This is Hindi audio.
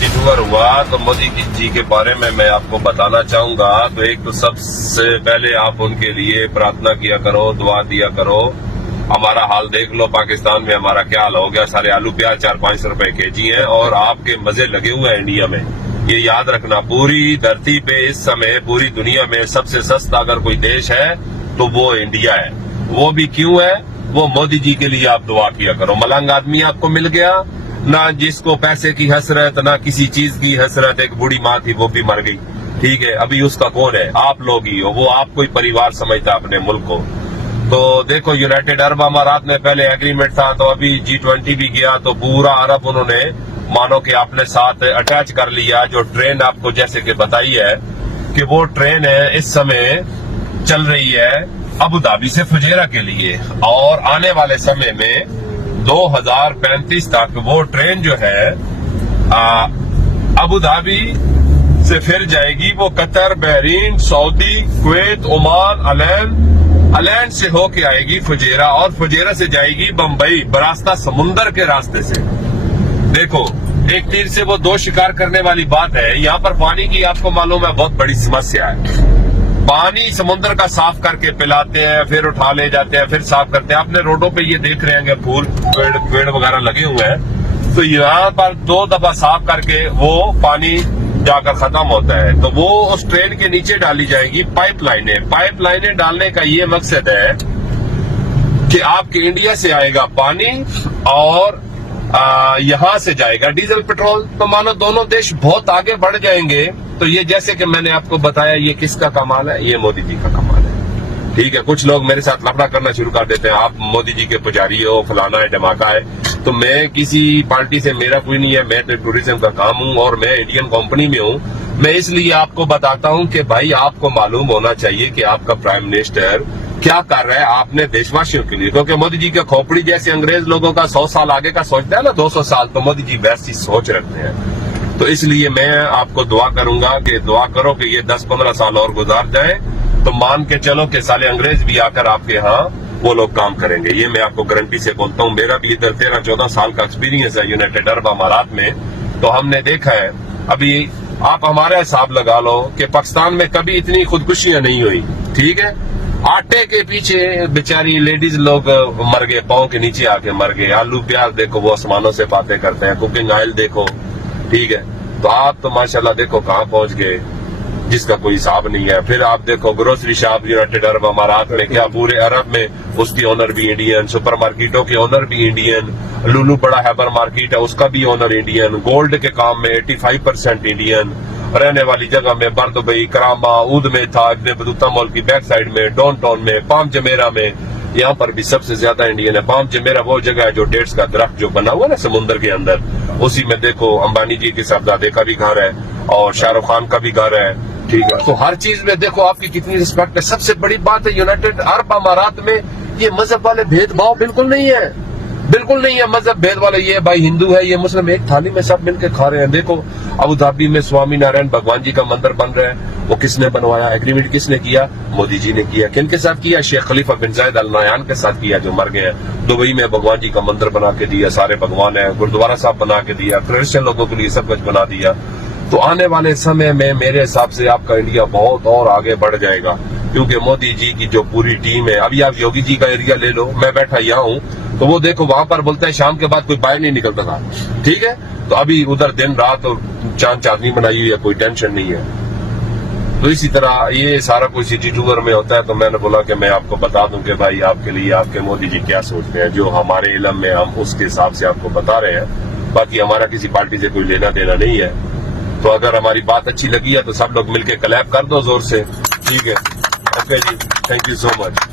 सिटी टूर हुआ तो मोदी जी के बारे में मैं आपको बताना चाहूंगा। तो एक तो सबसे पहले आप उनके लिए प्रार्थना किया करो, दुआ दिया करो। हमारा हाल देख लो, पाकिस्तान में हमारा क्या हाल हो गया। सारे आलू प्याज 4-5 रुपए केजी हैं और आपके मजे लगे हुए हैं इंडिया में। ये याद रखना, पूरी धरती पे इस समय पूरी दुनिया में सबसे सस्ता अगर कोई देश है तो वो इंडिया है। वो भी क्यों है? वो मोदी जी के लिए आप दुआ किया करो। मलंग आदमी आपको मिल गया ना, जिसको पैसे की हसरत ना किसी चीज की हसरत। एक बूढ़ी माँ थी, वो भी मर गई, ठीक है। अभी उसका कौन है? आप लोग ही हो। वो आपको ही परिवार समझता अपने मुल्क को। तो देखो, यूनाइटेड अरब अमारात में पहले एग्रीमेंट था, तो अभी G20 भी गया तो पूरा अरब उन्होंने मानो कि अपने साथ अटैच कर लिया। जो ट्रेन आपको जैसे कि बताई है कि वो ट्रेन है इस समय चल रही है अबू धाबी से फुजेरा के लिए, और आने वाले समय में 2035 तक वो ट्रेन जो है अबू धाबी से फिर जाएगी वो Qatar, Bahrain, Saudi, Kuwait, Oman, अलैंड से होके आएगी फुजेरा, और फुजेरा से जाएगी बम्बई बरास्ता समुंदर के रास्ते से। देखो, एक तीर से वो दो शिकार करने वाली बात है। यहाँ पर पानी की आपको मालूम है बहुत बड़ी समस्या है। पानी समुद्र का साफ करके पिलाते हैं, फिर उठा ले जाते हैं, फिर साफ करते हैं। आपने रोडों पे ये देख रहे हैं फूल पेड़ वगैरह लगे हुए हैं, तो यहाँ पर 2 दफा साफ करके वो पानी जाकर खत्म होता है। तो वो उस ट्रेन के नीचे डाली जाएगी पाइपलाइनें डालने का ये मकसद है कि आपके इंडिया से आएगा पानी और यहाँ से जाएगा डीजल पेट्रोल। तो मानो दोनों देश बहुत आगे बढ़ जाएंगे। तो ये जैसे कि मैंने आपको बताया, ये किसका कमाल है? ये मोदी जी का कमाल है, ठीक है। कुछ लोग मेरे साथ लफड़ा करना शुरू कर देते हैं, आप मोदी जी के पुजारी हो, फलाना है, धमाका है। तो मैं किसी पार्टी से, मेरा कोई नहीं है। मैं तो टूरिज्म का काम हूँ और मैं इंडियन कंपनी में हूँ। मैं इसलिए आपको बताता हूँ कि भाई आपको मालूम होना चाहिए कि आपका प्राइम मिनिस्टर क्या कर रहा है आपने देशवासियों के लिए। क्योंकि मोदी जी के खोपड़ी जैसे अंग्रेज लोगों का 100 साल आगे का सोचता है ना, 200 साल, तो मोदी जी वैसी सोच रखते हैं। तो इसलिए मैं आपको दुआ करूंगा कि दुआ करो कि ये 10-15 साल और गुजार जाए, तो मान के चलो कि साले अंग्रेज भी आकर आपके यहाँ वो लोग काम करेंगे। ये मैं आपको गारंटी से बोलता हूँ। मेरा भी इधर 13-14 साल का एक्सपीरियंस है यूनाइटेड अरब अमारात में। तो हमने देखा है, अभी आप हमारा हिसाब लगा लो कि पाकिस्तान में कभी इतनी खुदकुशियां नहीं हुई, ठीक है। आटे के पीछे बेचारी लेडीज लोग मर गए, पाँव के नीचे आके मर गए। आलू प्याज देखो वो आसमानों से बातें करते हैं, कुकिंग ऑयल देखो, ठीक है। तो आप तो माशाल्लाह देखो कहाँ पहुंच गए, जिसका कोई हिसाब नहीं है। फिर आप देखो ग्रोसरी शॉप यूनाइटेड अरब अमारात में, क्या पूरे अरब में उसकी ओनर भी इंडियन, सुपरमार्केटों के ओनर भी इंडियन, लुलू बड़ा हाइपर मार्केट है उसका भी ओनर इंडियन, गोल्ड के काम में 85% इंडियन, रहने वाली जगह में बरदुबई, करामा, ऊद में था, इब्ने बतूता मॉल की बैक साइड में, डाउन टाउन में, पाम जमेरा में, यहाँ पर भी सबसे ज्यादा इंडियन है। पाम जमेरा वो जगह है जो डेट्स का दरख्त जो बना हुआ है ना समुद्र के अंदर, उसी में देखो अंबानी जी के साहबजादे का भी घर है और शाहरुख खान का भी घर है, ठीक है। तो हर चीज में देखो आपकी कितनी रिस्पेक्ट है। सबसे बड़ी बात है यूनाइटेड अरब अमारात में ये मजहब वाले भेदभाव बिल्कुल नहीं है, बिल्कुल नहीं है मजहब भेद वाले। ये भाई हिंदू है, ये मुस्लिम, एक थाली में सब मिलकर खा रहे हैं। देखो अबू धाबी में स्वामी नारायण भगवान जी का मंदिर बन रहा है, वो किसने बनवाया? एग्रीमेंट किसने किया? मोदी जी ने किया। किन के साथ किया? शेख खलीफा बिन जायद अल नहयान के साथ किया, जो मर गए हैं। दुबई में भगवान जी का मंदिर बना के दिया, सारे भगवान है। गुरुद्वारा साहब बना के दिया, क्रिश्चियन लोगों के लिए सब कुछ बना दिया। तो आने वाले समय में मेरे हिसाब से आपका इंडिया बहुत और आगे बढ़ जाएगा, क्योंकि मोदी जी की जो पूरी टीम है। अभी आप योगी जी का एरिया ले लो, मैं बैठा यहाँ हूँ, तो वो देखो वहां पर बोलते हैं शाम के बाद कोई बाहर नहीं निकलता था, ठीक है। तो अभी उधर दिन रात और चांद चांदनी बनाई हुई है, कोई टेंशन नहीं है। तो इसी तरह ये सारा कुछ सिटी टूर में होता है। तो मैंने बोला कि मैं आपको बता दूं कि भाई आपके लिए आपके मोदी जी क्या सोचते हैं, जो हमारे इल्म में हम उसके हिसाब से आपको बता रहे हैं। बाकी हमारा किसी पार्टी से कोई लेना देना नहीं है। तो अगर हमारी बात अच्छी लगी है तो सब लोग मिलके क्लैप कर दो जोर से, ठीक है। ओके जी, थैंक यू सो मच।